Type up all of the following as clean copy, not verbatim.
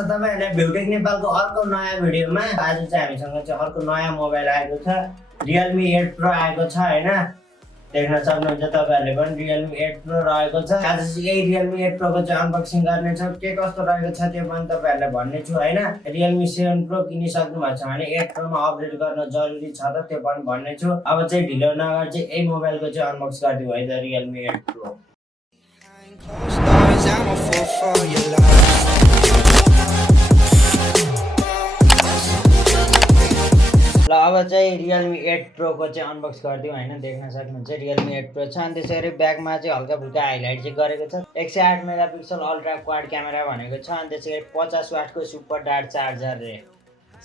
छ तपाईहरुले भ्युटेक नेपालको अर्को नयाँ भिडियोमा। आज चाहिँ हामीसँग चाहिँ अर्को नयाँ मोबाइल आएको छ, REALME 8 Pro आएको छ हैन। देख्न सक्नुहुन्छ तपाईहरुले पनि REALME 8 Pro रहेको छ। आज चाहिँ यही REALME 8 Pro को चाहिँ अनबक्सिङ गर्ने छ, के कस्तो रहेको छ त्यो पनि तपाईहरुले भन्ने छु हैन। REALME 7 Pro किनिसक्नु भएको छ भने 8 Pro मा अपग्रेड गर्न जरुरी छ त त्यो पनि भन्ने छु। अब चाहिँ ढिलो नगरी चाहिँ यही मोबाइलको चाहिँ अनबक्स गरिदिउँ है त, REALME 8 Pro। ल अब चाहिँ REALME 8 Pro को चाहिँ अनबक्स गरिदिउँ हैन। देख्न सक्नुहुन्छ REALME 8 Pro छ। अनि त्यसैगरी ब्याकमा चाहिँ हल्का फुल्का हाइलाइट चाहिँ गरेको छ। 108 मेगापिक्सल अल्ट्रा क्वाड क्यामेरा भनेको छ। अनि त्यसैगरी 50 वाटको सुपर डार्ट चार्जर रे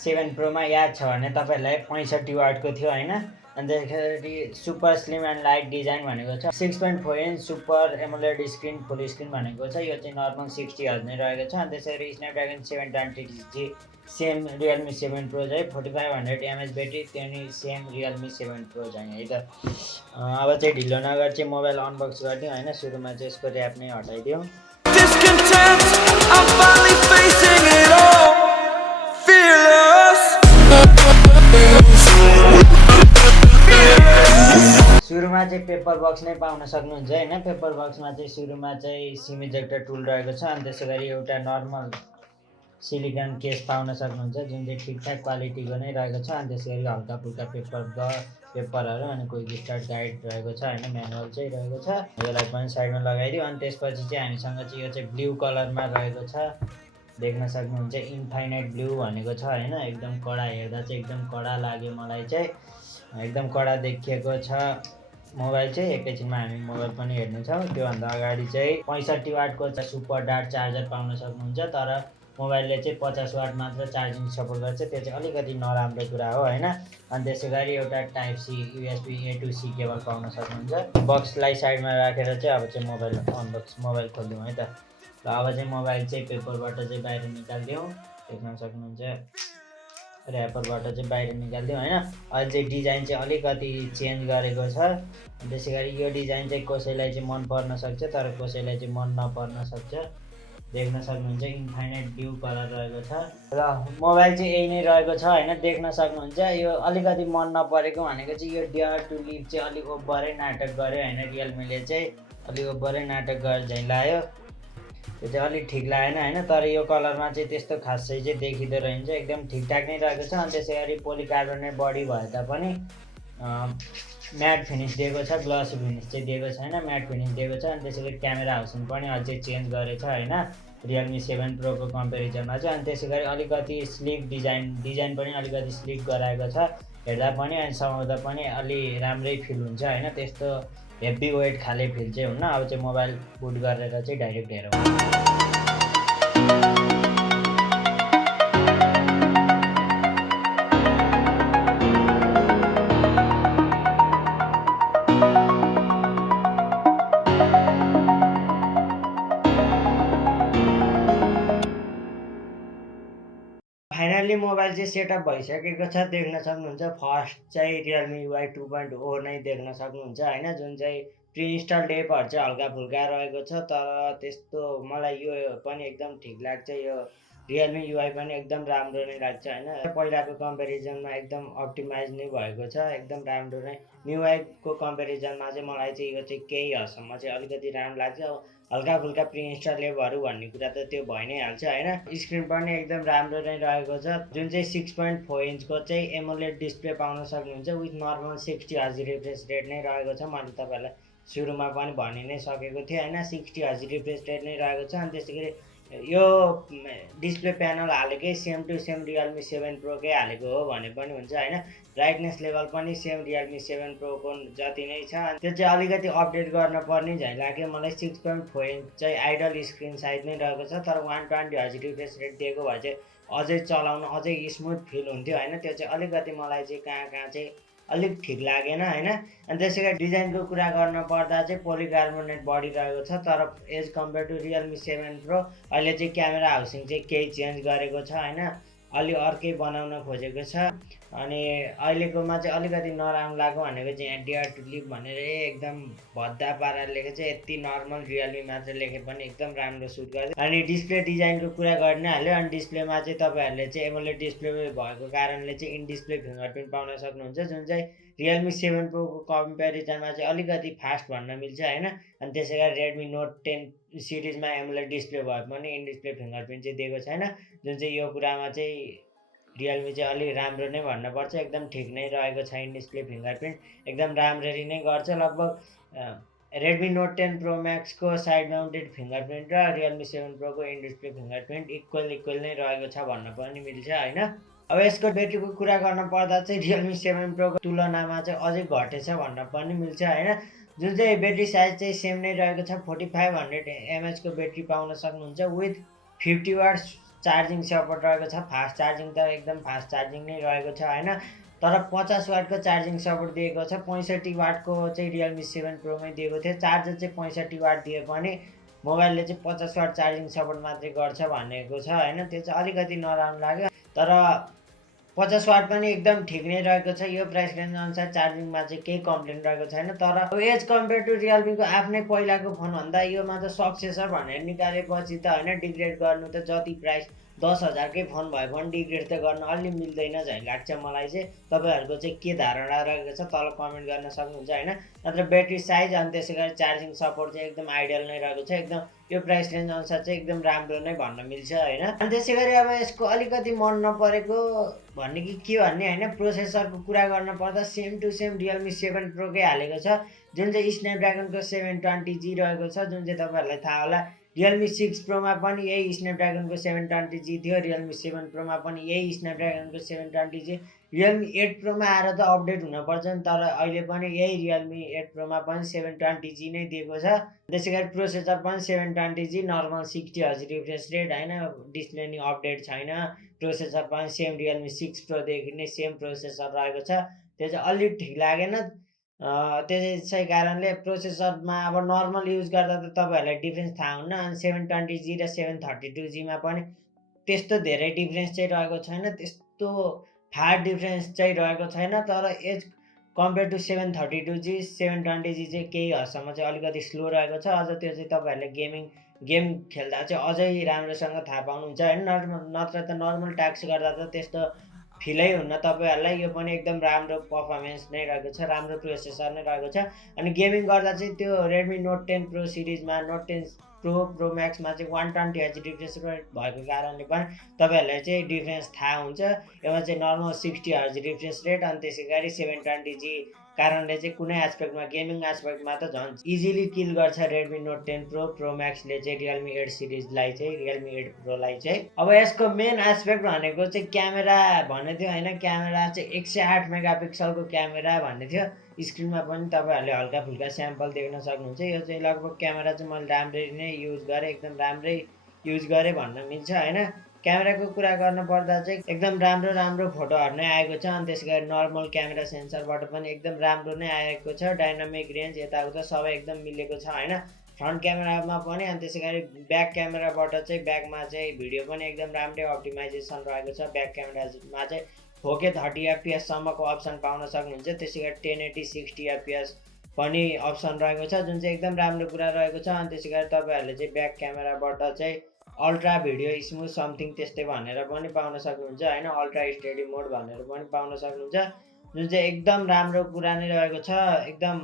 7 Pro मा याद छ भने तपाईहरुलाई 65 वाटको थियो हैन। अनि त्यसैगरी super slim and light design भनेको छ। 6.4 इन्च सुपर एमोलेड स्क्रिन फुल स्क्रिन भनेको छ। यो चाहिँ नर्मल 60 हर्ज नै रहेको छ। अनि त्यसैगरी Snapdragon 720G same REALME 7 Pro चाहिँ 4500 mAh ब्याट्री, त्यो नि सेम REALME 7 Pro चाहिँ है त। अब चाहिँ ढिलो नगरी चाहिँ मोबाइल अनबक्स गरिदिउँ हैन। सुरुमा चाहिँ यसको ऱ्याप नै हटाइदिउँ। सुरुमा चाहिँ पेपर बक्स नै पाउन सक्नुहुन्छ हैन। पेपर बक्समा चाहिँ सुरुमा चाहिँ सिम इजेक्टर टुल रहेको छ। अनि त्यसैगरी एउटा नर्मल सिलिकन केस पाउन सक्नुहुन्छ जुन चाहिँ ठिकठाक क्वालिटीको नै रहेको छ। अनि त्यसैगरी हल्का फुल्का पेपरहरू अनि क्विक स्टार्ट गाइड रहेको छ हैन, म्यानुअल चाहिँ रहेको छ। यसलाई पनि साइडमा लगाइदियो। अनि त्यसपछि चाहिँ हामीसँग चाहिँ यो चाहिँ ब्लू कलरमा रहेको छ। देख्न सक्नुहुन्छ इन्फाइनाइट ब्लू भनेको छ हैन। एकदम कडा, हेर्दा चाहिँ एकदम कडा लाग्यो मलाई चाहिँ, एकदम कडा देखिएको छ मोबाइल चाहिँ। एकैछिनमा हामी मोबाइल पनि हेर्नेछौँ। त्योभन्दा अगाडि चाहिँ 65 वाटको सुपर डार्ट चार्जर पाउन सक्नुहुन्छ। तर मोबाइलले चाहिँ 50 वाट मात्र चार्जिङ सपोर्ट गर्छ, त्यो चाहिँ अलिकति नराम्रो कुरा हो हैन। अनि त्यसैगरी एउटा type C USB A to C cable पाउन सक्नुहुन्छ। बक्सलाई साइडमा राखेर चाहिँ अब चाहिँ मोबाइल खोल्दिउँ है त। ल अब चाहिँ मोबाइल चाहिँ पेपरबाट चाहिँ बाहिर निकाल्दिउँ। देख्न सक्नुहुन्छ ऱ्यापरबाट चाहिँ बाहिर निकाल्दिउँ हैन। अहिले चाहिँ डिजाइन चाहिँ अलिकति चेन्ज गरेको छ। त्यसैगरी यो डिजाइन चाहिँ कसैलाई चाहिँ मन पर्न सक्छ, तर कसैलाई चाहिँ मन नपर्न सक्छ। देख्न सक्नुहुन्छ इन्फाइनाइट ब्लू कलर रहेको छ र मोबाइल चाहिँ यही नै रहेको छ हैन। देख्न सक्नुहुन्छ यो अलिकति मन नपरेको भनेको चाहिँ यो डेयर टु लिभ चाहिँ अलिक ओभरै नाटक गर्यो हैन। रियलमीले चाहिँ अलिक ओभरै नाटक गरे झैँ लाग्यो, त्यो चाहिँ अलिक ठिक लागेन हैन। तर यो कलरमा चाहिँ त्यस्तो खासै चाहिँ देखिँदो रहन्छ, एकदम ठिकठाक नै रहेको छ। अनि त्यसैगरी पोलिकार्बोनेट बडी भए तापनि म्याट फिनिस दिएको छ, ग्लसी फिनिस चाहिँ दिएको छैन, म्याट फिनिस दिएको छ। अनि त्यसैगरी क्यामेरा हाउसिङ पनि अझै चेन्ज गरेछ हैन REALME 7 Pro को कम्पेरिजनमा चाहिँ। अनि त्यसैगरी अलिकति स्लिक डिजाइन पनि अलिकति स्लिक गराएको छ। हेर्दा पनि अनि समाउँदा पनि अलि राम्रै फिल हुन्छ हैन, त्यस्तो हेभी वेट खाले फिल चाहिँ हुन्न। अब चाहिँ मोबाइल बुट गरेर चाहिँ डाइरेक्ट हेरौँ। फाइनली मोबाइल चाहिँ सेटअप भइसकेको छ। देख्न सक्नुहुन्छ फर्स्ट चाहिँ REALME UI 2.0 नै देख्न सक्नुहुन्छ हैन, जुन चाहिँ प्रिइन्स्टल एपहरू चाहिँ हल्का फुल्का रहेको छ। तर त्यस्तो मलाई यो पनि एकदम ठिक लाग्छ, यो REALME UI पनि एकदम राम्रो नै लाग्छ हैन। पहिलाको कम्पेरिजनमा एकदम अप्टिमाइज नै भएको छ, एकदम राम्रो नै। MIUI को कम्पेरिजनमा चाहिँ मलाई चाहिँ यो चाहिँ केही हदसम्म चाहिँ अलिकति राम्रो लाग्छ। अब हल्का फुल्का प्रिइन्स्टल एपहरू भन्ने कुरा त त्यो भइ नै हाल्छ हैन। स्क्रिन पनि एकदम राम्रो नै रहेको छ, जुन चाहिँ 6.4 इन्चको चाहिँ एमोलेड डिस्प्ले पाउन सक्नुहुन्छ with normal 60 hertz refresh rate नै रहेको छ। मैले तपाईहरुलाई सुरुमा पनि भनि नै सकेको थिएँ हैन, 60 हर्ज रिफ्रेस रेट नै रहेको छ। अनि त्यसैगरी यो डिस्प्ले प्यानल हालेकै same to same REALME 7 Pro कै हालेको हो भने पनि हुन्छ हैन। ब्राइटनेस लेभल पनि सेम REALME 7 Pro को जति नै छ। त्यो चाहिँ अलिकति अपडेट गर्न पर्ने झैँ लाग्यो मलाई। 6.4 इन्च चाहिँ आइडल स्क्रिन साइज नै रहेको छ, तर 120 हर्ज रिफ्रेस रेट दिएको भए चाहिँ अझै चलाउन अझै स्मुथ फिल हुन्थ्यो हैन। त्यो चाहिँ अलिकति मलाई चाहिँ कहाँ चाहिँ अलिक ठिक लागेन हैन। अनि त्यसैगरी डिजाइनको कुरा गर्न पर्दा चाहिँ पोलिकार्बोनेट बडी रहेको छ, तर as compare to REALME 7 Pro अहिले चाहिँ क्यामेरा हाउसिङ चाहिँ केही चेन्ज गरेको छ हैन। अलि अर्कै बनाउन खोजेको छ। अनि अहिलेकोमा चाहिँ अलिकति नराम्रो लाग्यो भनेको चाहिँ यहाँ डेयर टु लिभ भनेर एकदम भद्दा पाराले लेखेको छ। यति नर्मल रियलमी मात्र लेखे पनि एकदम राम्रो सुट गर्छ। अनि डिस्प्ले डिजाइनको कुरा गर्न हाल्यो। अनि डिस्प्लेमा चाहिँ तपाईँहरूले चाहिँ एमोलेड डिस्प्ले भएको कारणले चाहिँ इन डिस्प्ले फिङ्गरप्रिन्ट पाउन सक्नुहुन्छ, जुन चाहिँ रियलमी 7 प्रोको कम्पेरिजनमा चाहिँ अलिकति फास्ट भन्न मिल्छ होइन। अनि त्यसै गरी रेडमी नोट 10 सिरिजमा एमोलेड डिस्प्ले भए पनि इन डिस्प्ले फिङ्गरप्रिन्ट चाहिँ दिएको छैन, जुन चाहिँ यो कुरामा चाहिँ रियलमी चाहिँ अलिक राम्रो नै भन्नुपर्छ। एकदम ठिक नै रहेको छ। इन डिस्प्ले फिङ्गरप्रिन्ट एकदम राम्ररी नै गर्छ। लगभग रेडमी नोट 10 प्रो म्याक्सको साइड माउन्टेड फिङ्गरप्रिन्ट र रियलमी 7 प्रोको इन डिस्प्ले फिङ्गरप्रिन्ट इक्वल नै रहेको छ भन्न पनि मिल्छ होइन। अब यसको ब्याट्रीको कुरा गर्न पर्दा चाहिँ रियलमी 7 प्रोको तुलनामा चाहिँ अझै घटेछ भन्न पनि मिल्छ होइन। जुन चाहिँ ब्याट्री साइज चाहिँ सेम नै रहेको छ। 4500 mAh को ब्याट्री पाउन सक्नुहुन्छ विथ 50 वाट्स चार्जिङ सपोर्ट रहेको छ। फास्ट चार्जिङ त एकदम फास्ट चार्जिङ नै रहेको छ होइन। तर 50 वाटको चार्जिङ सपोर्ट दिएको छ। 65 वाटको चाहिँ रियलमी 7 प्रोमै दिएको थियो। चार्जर चाहिँ 65 वाट दिए पनि मोबाइलले चाहिँ 50 वाट चार्जिङ सपोर्ट मात्रै गर्छ भनेको छ होइन। त्यो चाहिँ अलिकति नराम्रो लाग्यो। तर 50 वाट पनि एकदम ठिक नै रहेको छ। यो प्राइस रेन्ज अनुसार चार्जिङमा चाहिँ केही कम्प्लेन रहेको छैन। तर एज कम्पेयर टु रियलमीको आफ्नै पहिलाको फोनभन्दा योमा त सक्सेसर भनेर निकालेपछि त होइन डिग्रेड गर्नु त जति प्राइस 10,000कै फोन भए पनि डिग्रेड त गर्न अलि मिल्दैन झै लाग्छ मलाई चाहिँ। तपाईँहरूको चाहिँ के धारणा रहेको छ तल कमेन्ट गर्न सक्नुहुन्छ होइन। नत्र ब्याट्री साइज अनि त्यसै गरी चार्जिङ सपोर्ट चाहिँ एकदम आइडियल नै रहेको छ। एकदम यो प्राइस रेन्ज अनुसार चाहिँ एकदम राम्रो नै भन्न मिल्छ होइन। अनि त्यसै गरी अब यसको अलिकति मन नपरेको भन्ने कि के भन्ने होइन, प्रोसेसरको कुरा गर्न पर्दा सेम टु सेम रियलमी 7 प्रोकै हालेको छ, जुन चाहिँ स्न्यापड्रागनको 720G रहेको छ। जुन चाहिँ तपाईँहरूलाई थाहा होला रियलमी 6 प्रोमा पनि यही स्न्यापड्रागनको 720G थियो। रियलमी 7 प्रोमा पनि यही स्न्यापड्रागनको 720G। रियलमी 8 प्रोमा आएर त अपडेट हुनपर्छ नि, तर अहिले पनि यही रियलमी 8 प्रोमा पनि 720G नै दिएको छ। त्यसै गरी प्रोसेसर पनि 720G normal 60Hz refresh rate होइन। डिस्प्ले नि अपडेट छैन। प्रोसेसर पनि सेम रियलमी 6 प्रोदेखि नै सेम प्रोसेसर रहेको छ। त्यो चाहिँ अलिक ठिक लागेन। त्यसै कारणले प्रोसेसरमा अब नर्मल युज गर्दा त तपाईँहरूलाई डिफ्रेन्स थाहा हुन्न। अनि 720G र 732Gमा पनि त्यस्तो धेरै डिफ्रेन्स चाहिँ रहेको छैन। त्यस्तो फार डिफ्रेन्स चाहिँ रहेको छैन। तर as compare to 732G 720G चाहिँ केही हदसम्म चाहिँ अलिकति स्लो रहेको छ। अझ त्यो चाहिँ तपाईँहरूले गेम खेल्दा चाहिँ अझै राम्रोसँग थाहा पाउनुहुन्छ होइन। नत्र त नर्मल टास्क गर्दा त त्यस्तो फिलै हुन्न तपाईँहरूलाई। यो पनि एकदम राम्रो पर्फर्मेन्स नै रहेको छ, राम्रो प्रोसेसर नै रहेको छ। अनि गेमिङ गर्दा चाहिँ त्यो रेडमी नोट 10 प्रो सिरिजमा नोट 10 प्रो म्याक्समा चाहिँ 120Hz रिफ्रेस रेट भएको कारणले पनि तपाईँहरूलाई चाहिँ डिफ्रेन्स थाहा हुन्छ। यसमा चाहिँ नर्मल 60Hz रिफ्रेस रेट अनि त्यसै गरी 720G कारणले चाहिँ कुनै एस्पेक्टमा गेमिङ एस्पेक्टमा त झन् इजिली किल गर्छ रेडमी नोट 10 प्रो म्याक्सले चाहिँ रियलमी 8 सिरिजलाई चाहिँ, रियलमी 8 प्रोलाई चाहिँ। अब यसको मेन एस्पेक्ट भनेको चाहिँ क्यामेरा भन्ने थियो होइन। क्यामेरा चाहिँ 108 मेगापिक्सलको क्यामेरा भन्ने थियो। स्क्रिनमा पनि तपाईँहरूले हल्का फुल्का स्याम्पल देख्न सक्नुहुन्छ। यो चाहिँ लगभग क्यामेरा चाहिँ मैले राम्ररी नै युज गरेँ, एकदम राम्रै युज गरेँ भन्न मिल्छ होइन। क्यामेराको कुरा गर्न पर्दा चाहिँ एकदम राम्रो फोटोहरू नै आएको छ। अनि त्यसै गरी नर्मल क्यामेरा सेन्सरबाट पनि एकदम राम्रो नै आएको छ। डाइनामिक रेन्ज यताउता सबै एकदम मिलेको छ होइन फ्रन्ट क्यामेरामा पनि। अनि त्यसै गरी ब्याक क्यामेराबाट चाहिँ ब्याकमा चाहिँ भिडियो पनि एकदम राम्रै अप्टिमाइजेसन रहेको छ। ब्याक क्यामेरामा चाहिँ 4K 30 FPS सम्मको अप्सन पाउन सक्नुहुन्छ। त्यसै गरी 1080 60 FPS पनि अप्सन रहेको छ, जुन चाहिँ एकदम राम्रो कुरा रहेको छ। अनि त्यसै गरी तपाईँहरूले चाहिँ ब्याक क्यामेराबाट चाहिँ अल्ट्रा भिडियो स्मुथ समथिङ त्यस्तै भनेर पनि पाउन सक्नुहुन्छ होइन। अल्ट्रा स्टेडी मोड भनेर पनि पाउन सक्नुहुन्छ, जुन चाहिँ एकदम राम्रो कुरा नै रहेको छ। एकदम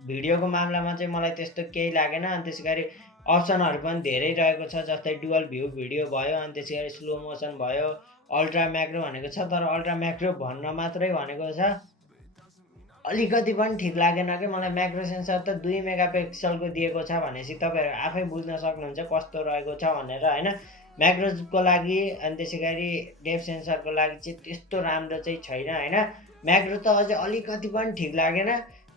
भिडियोको मामलामा चाहिँ मलाई त्यस्तो केही लागेन। अनि त्यसै गरी अप्सनहरू पनि धेरै रहेको छ, जस्तै डुअल भ्यू भिडियो भयो, अनि त्यसै गरी स्लो मोसन भयो, अल्ट्रा म्याक्रो भनेको छ। तर अल्ट्रा म्याक्रो भन्न मात्रै भनेको छ, अलिकति पनि ठिक लागेन कि मलाई। म्याक्रो सेन्सर त 2 मेगापिक्सलको दिएको छ भनेपछि तपाईँहरू आफै बुझ्न सक्नुहुन्छ कस्तो रहेको छ भनेर होइन। म्याक्रोको लागि अनि त्यसै गरी डेप्थ सेन्सरको लागि चाहिँ त्यस्तो राम्रो चाहिँ छैन होइन। म्याक्रो त अझै अलिकति पनि ठिक लागेन।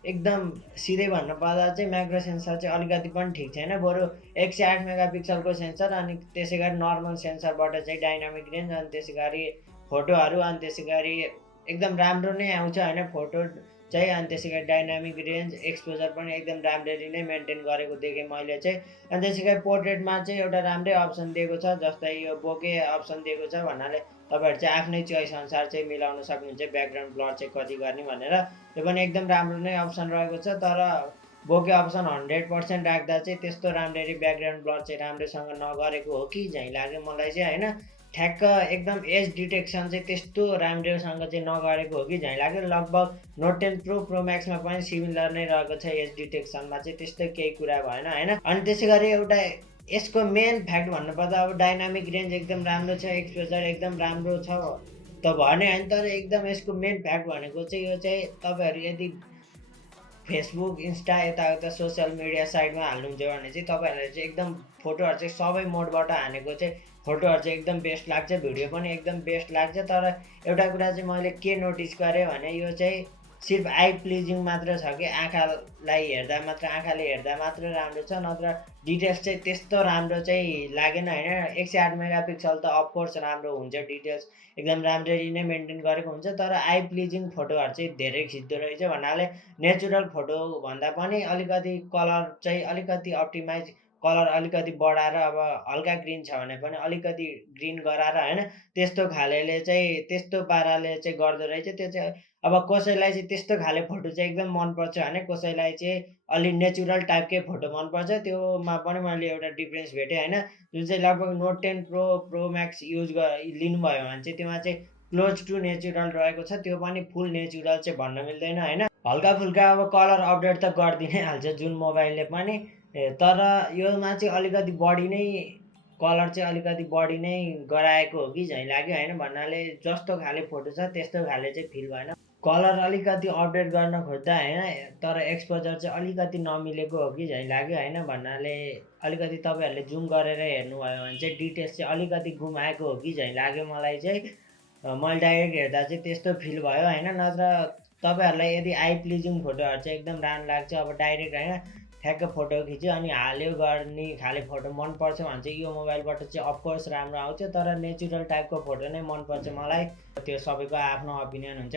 एकदम सिधै भन्नु पर्दा चाहिँ म्याक्रो सेन्सर चाहिँ अलिकति पनि ठिक छैन। बरु 108 मेगापिक्सलको सेन्सर अनि त्यसै गरी नर्मल सेन्सरबाट चाहिँ डाइनामिक रेन्ज अनि त्यसै गरी फोटोहरू अनि त्यसै गरी एकदम राम्रो नै आउँछ होइन। फोटो चाहिँ। अनि त्यसै गरी डाइनामिक रेन्ज एक्सपोजर पनि एकदम राम्ररी नै मेन्टेन गरेको देखेँ मैले चाहिँ। अनि त्यसै गरी पोर्ट्रेटमा चाहिँ एउटा राम्रै अप्सन दिएको छ, जस्तै यो बोके अप्सन दिएको छ भन्नाले तपाईँहरू चाहिँ आफ्नै चोइस अनुसार चाहिँ मिलाउन सक्नुहुन्छ ब्याकग्राउन्ड ब्लर चाहिँ कति गर्ने भनेर। यो पनि एकदम राम्रो नै अप्सन रहेको छ। तर बोके अप्सन 100% राख्दा चाहिँ त्यस्तो राम्ररी ब्याकग्राउन्ड ब्लर चाहिँ राम्रैसँग नगरेको हो कि झैँ लाग्यो मलाई चाहिँ होइन। ठ्याक्क एकदम एज डिटेक्सन चाहिँ त्यस्तो राम्रोसँग चाहिँ नगरेको हो कि झैँ लाग्यो। लगभग नोट 10 प्रो म्याक्समा पनि सिमिलर नै रहेको छ एज डिटेक्सनमा चाहिँ, त्यस्तो केही कुरा भएन होइन। अनि त्यसै गरी एउटा यसको मेन फ्याक्ट भन्नुपर्दा अब डाइनामिक रेन्ज एकदम राम्रो छ, एक्सपोजर एकदम राम्रो छ त भने होइन। तर एकदम यसको मेन फ्याक्ट भनेको चाहिँ यो चाहिँ तपाईँहरू यदि फेसबुक इन्स्टा यताउता सोसियल मिडिया साइटमा हाल्नुहुन्छ भने चाहिँ तपाईँहरूलाई चाहिँ एकदम फोटोहरू चाहिँ सबै मोडबाट हानेको चाहिँ फोटोहरू चाहिँ एकदम बेस्ट लाग्छ, भिडियो पनि एकदम बेस्ट लाग्छ। तर एउटा कुरा चाहिँ मैले के नोटिस गरेँ भने यो चाहिँ सिर्फ आई प्लिजिङ मात्र छ कि आँखालाई हेर्दा मात्र, आँखाले हेर्दा मात्र राम्रो छ, नत्र डिटेल्स चाहिँ त्यस्तो राम्रो चाहिँ लागेन होइन। 108 मेगापिक्सल त अफकोर्स राम्रो हुन्छ, डिटेल्स एकदम राम्ररी नै मेन्टेन गरेको हुन्छ। तर आई प्लिजिङ फोटोहरू चाहिँ धेरै खिच्दो रहेछ भन्नाले नेचुरल फोटो भन्दा पनि अलिकति कलर चाहिँ अलिकति अप्टिमाइज, कलर अलिकति बढाएर, अब हल्का ग्रिन छ भने पनि अलिकति ग्रिन गराएर होइन, त्यस्तो खालेले चाहिँ त्यस्तो पाराले चाहिँ गर्दो रहेछ। त्यो चाहिँ अब कसैलाई चाहिँ त्यस्तो खाले फोटो चाहिँ एकदम मनपर्छ भने कसैलाई चाहिँ अलि नेचुरल टाइपकै फोटो मनपर्छ, त्योमा पनि मैले एउटा डिफ्रेन्स भेटेँ होइन। जुन चाहिँ लगभग नोट 10 प्रो म्याक्स लिनुभयो भने चाहिँ त्योमा चाहिँ क्लोज टु नेचुरल रहेको छ, त्यो पनि फुल नेचुरल चाहिँ भन्न मिल्दैन होइन। हल्का फुल्का अब कलर अपडेट त गरिदिनै हाल्छ जुन मोबाइलले पनि, तर योमा चाहिँ अलिकति बढी नै कलर चाहिँ अलिकति बढी नै गराएको हो कि झैँ लाग्यो होइन। भन्नाले जस्तो खाले फोटो छ त्यस्तो खाले चाहिँ फिल भएन। कलर अलिकति अपडेट गर्न खोज्दा होइन, तर एक्सपोजर चाहिँ अलिकति नमिलेको हो कि झैँ लाग्यो होइन। भन्नाले अलिकति तपाईँहरूले जुम गरेर हेर्नुभयो भने चाहिँ डिटेल्स चाहिँ अलिकति गुमाएको हो कि झैँ लाग्यो मलाई चाहिँ। मैले डाइरेक्ट हेर्दा चाहिँ त्यस्तो फिल भयो होइन। नत्र तपाईँहरूलाई यदि आई प्लिजिङ फोटोहरू चाहिँ एकदम राम्रो लाग्छ, अब डाइरेक्ट होइन ठ्याक्क फोटो खिच्यो अनि हाल्यो गर्ने खाले फोटो मनपर्छ भने चाहिँ यो मोबाइलबाट चाहिँ अफकोर्स राम्रो आउँछ। तर नेचुरल टाइपको फोटो नै मनपर्छ मलाई, त्यो सबैको आफ्नो ओपिनियन हुन्छ।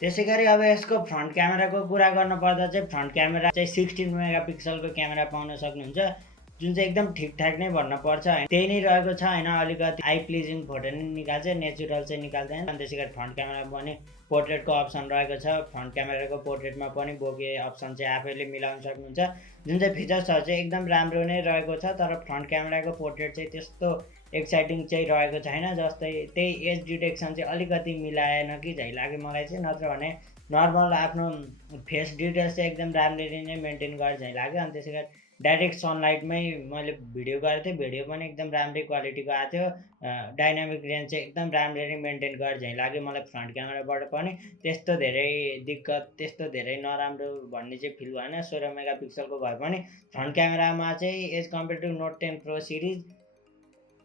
त्यसै गरी अब यसको फ्रन्ट क्यामेराको कुरा गर्नुपर्दा चाहिँ फ्रन्ट क्यामेरा चाहिँ 16 मेगापिक्सलको क्यामेरा पाउन सक्नुहुन्छ, जुन चाहिँ एकदम ठिकठाक नै भन्नुपर्छ होइन। त्यही नै रहेको छ होइन, अलिकति आई प्लिजिङ फोटो नै निकाल्छ, नेचुरल चाहिँ निकाल्दैन। अनि त्यसै गरी फ्रन्ट क्यामेरा पनि पोर्ट्रेटको अप्सन रहेको छ, फ्रन्ट क्यामेराको पोर्ट्रेटमा पनि बोके अप्सन चाहिँ आफैले मिलाउन सक्नुहुन्छ, जुन चाहिँ फिचर्सहरू चाहिँ एकदम राम्रो नै रहेको छ। तर फ्रन्ट क्यामेराको पोर्ट्रेट चाहिँ त्यस्तो एक्साइटिङ चाहिँ रहेको छैन, जस्तै त्यही एज डिटेक्सन चाहिँ अलिकति मिलाएन कि झैँ लाग्यो मलाई चाहिँ। नत्र भने नर्मल आफ्नो फेस डिटेल्स चाहिँ एकदम राम्ररी नै मेन्टेन गरे झैँ लाग्यो। अनि त्यसै गरी डाइरेक्ट सनलाइटमै मैले भिडियो गरेको थिएँ, भिडियो पनि एकदम राम्रै क्वालिटीको आएको थियो। डाइनामिक रेन्ज चाहिँ एकदम राम्ररी मेन्टेन गरे झैँ लाग्यो मलाई फ्रन्ट क्यामेराबाट पनि। त्यस्तो धेरै दिक्कत, त्यस्तो धेरै नराम्रो भन्ने चाहिँ फिल भएन। 16 मेगापिक्सलको भए पनि फ्रन्ट क्यामेरामा चाहिँ as compare to note 10 pro series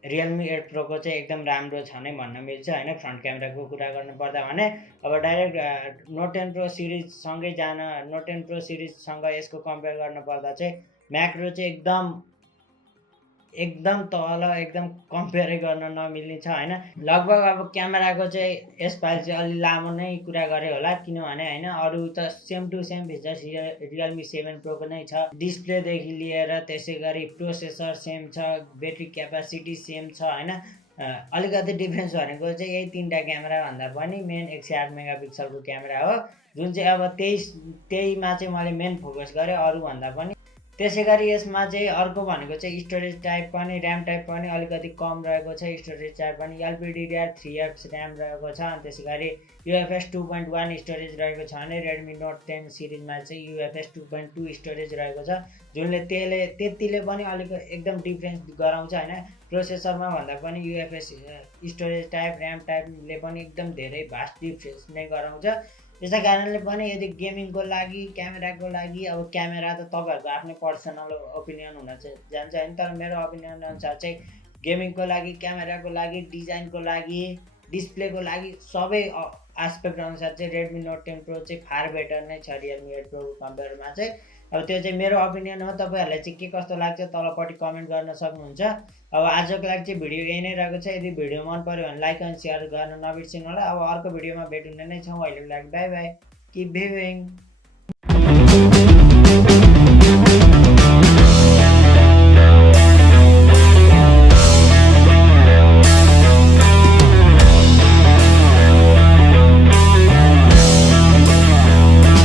Realme 8 प्रोको चाहिँ एकदम राम्रो छ नै भन्न मिल्छ होइन। फ्रन्ट क्यामेराको कुरा गर्नुपर्दा भने अब डाइरेक्ट नोट 10 प्रो सिरिजसँगै जान, नोट 10 प्रो सिरिजसँग यसको कम्पेयर गर्नुपर्दा चाहिँ म्याक्रो चाहिँ एकदम तल, एकदम कम्पेयरै गर्न नमिल्ने छ होइन। लगभग अब क्यामेराको चाहिँ यसपालि चाहिँ अलि लामो नै कुरा गरेँ होला, किनभने होइन अरू त same to same features Realme 7 प्रोको नै छ। डिस्प्लेदेखि लिएर त्यसै गरी प्रोसेसर सेम छ, ब्याट्री क्यापासिटी सेम छ होइन। अलिकति डिफ्रेन्स भनेको चाहिँ यही 3टा क्यामेरा भन्दा पनि मेन 108 मेगापिक्सलको क्यामेरा हो, जुन चाहिँ अब त्यहीमा चाहिँ मैले मेन फोकस गरेँ अरूभन्दा पनि। त्यसै गरी यसमा चाहिँ अर्को भनेको चाहिँ स्टोरेज टाइप पनि, ऱ्याम टाइप पनि अलिकति कम रहेको छ। स्टोरेज टाइप पनि LPDDR3X ऱ्याम रहेको छ। अनि त्यसै गरी UFS 2.1 स्टोरेज रहेको छ भने रेडमी नोट 10 सिरिजमा चाहिँ UFS 2.2 स्टोरेज रहेको छ, जुनले त्यतिले पनि अलिक एकदम डिफ्रेन्स गराउँछ होइन। प्रोसेसरमा भन्दा पनि UFS स्टोरेज टाइप, ऱ्याम टाइपले पनि एकदम धेरै भास्ट डिफ्रेन्स नै गराउँछ। त्यसै कारणले पनि यदि गेमिङको लागि, क्यामेराको लागि, अब क्यामेरा त तपाईँहरूको आफ्नै पर्सनल ओपिनियन हुन जान्छ होइन, तर मेरो ओपिनियन अनुसार चाहिँ गेमिङको लागि, क्यामेराको लागि, डिजाइनको लागि, डिस्प्लेको लागि, सबै एस्पेक्ट अनुसार चाहिँ रेडमी नोट 10 प्रो चाहिँ फार बेटर नै छ रियलमी 8 प्रोको कम्पेयरमा चाहिँ। अब त्यो चाहिँ मेरो ओपिनियन हो, तपाईँहरूलाई चाहिँ के कस्तो लाग्छ तलपट्टि कमेन्ट गर्न सक्नुहुन्छ। अब आजको लागि चाहिँ भिडियो यही नै रहेको छ। यदि भिडियो मन पर्यो भने लाइक एन्ड सेयर गर्न नबिर्सिनु होला। अब अर्को भिडियोमा भेट हुने नै छौँ। अहिलेको लागि बाई बाई। Keep viewing.